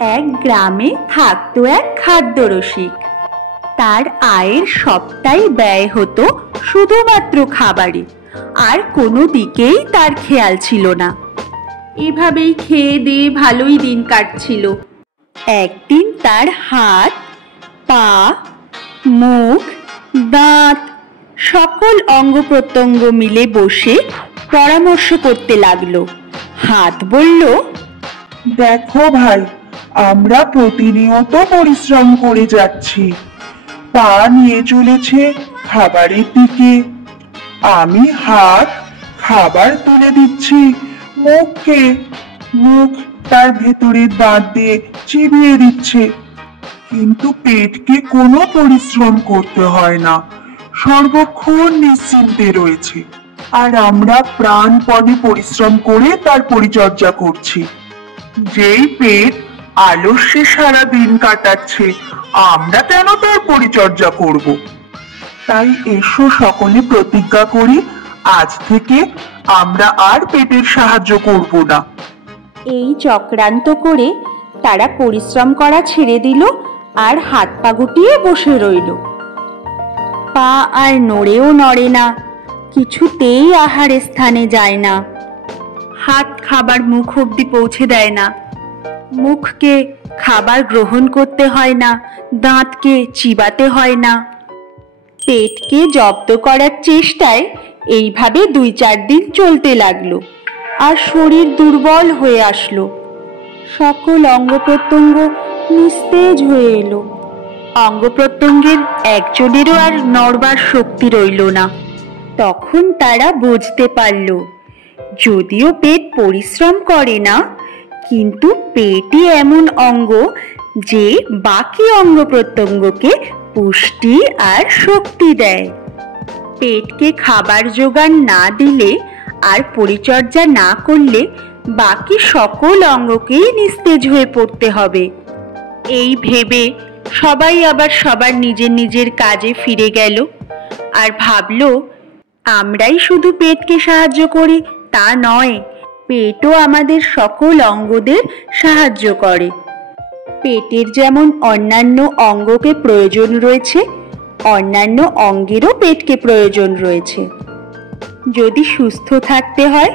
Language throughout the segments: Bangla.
এক গ্রামে থাকতো এক খাদ্য রসিক। তার আয়ের সবটাই ব্যয় হতো শুধুমাত্র খাবারে, আর কোনো দিকেই তার খেয়াল ছিল না। এভাবেই খেয়ে দিয়ে ভালোই দিন কাটছিল। একদিন তার হাত, পা, মুখ, দাঁত সকল অঙ্গ প্রত্যঙ্গ মিলে বসে পরামর্শ করতে লাগলো। হাত বলল, দেখো ভাই, আমরা প্রতিনিয়ত পরিশ্রম করে যাচ্ছি, পা নিয়ে চলেছে খাবারের দিকে, আমি হাত খাবার তুলে দিচ্ছি মুখকে, মুখ তার ভেতরের দাঁত দিয়ে চিবিয়ে দিচ্ছে, কিন্তু পেটকে কোনো পরিশ্রম করতে হয় না, সর্বক্ষণ নিশ্চিন্তে রয়েছে। আর আমরা প্রাণপণে পরিশ্রম করে তার পরিচর্যা করছি। যেই পেট আলস্যে সারা দিন কাটাচ্ছে, আমরা কেন তার পরিচর্যা করব? তাই এসো সকলে প্রতিজ্ঞা করি, আজ থেকে আমরা আর পেটের সাহায্য করব না। এই চক্রান্ত করে তারা পরিশ্রম করা ছেড়ে দিল আর হাত পা গুটিয়ে বসে রইল। পা আর নড়েও নড়ে না, কিছুতেই আহারের স্থানে যায় না। হাত খাবার মুখ অবধি পৌঁছে দেয় না, মুখকে খাবার গ্রহণ করতে হয় না, দাঁতকে চিবাতে হয় না। পেটকে জব্দ করার চেষ্টায় এইভাবে 2-4 দিন চলতে লাগলো, আর শরীর দুর্বল হয়ে আসলো। সকল অঙ্গ প্রত্যঙ্গ নিস্তেজ হয়ে এলো। অঙ্গ প্রত্যঙ্গের একজনেরও আর নড়বার শক্তি রইল না। তখন তারা বুঝতে পারল, যদিও পেট পরিশ্রম করে না, কিন্তু পেটই এমন অঙ্গ যে বাকি অঙ্গ প্রত্যঙ্গকে পুষ্টি আর শক্তি দেয়। পেটকে খাবার জোগান না দিলে আর পরিচর্যা না করলে বাকি সকল অঙ্গকেই নিস্তেজ হয়ে পড়তে হবে। এই ভেবে সবাই আবার সবার নিজের নিজের কাজে ফিরে গেল, আর ভাবল, আমরাই শুধু পেটকে সাহায্য করি তা নয়, পেটও আমাদের সকল অঙ্গদের সাহায্য করে। পেটের যেমন অন্যান্য অঙ্গকে প্রয়োজন রয়েছে, অন্যান্য অঙ্গেরও পেটকে প্রয়োজন রয়েছে। যদি সুস্থ থাকতে হয়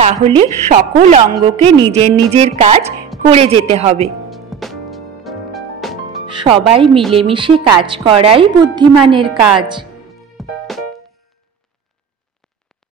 তাহলে সকল অঙ্গকে নিজের নিজের কাজ করে যেতে হবে। সবাই মিলেমিশে কাজ করাই বুদ্ধিমানের কাজ।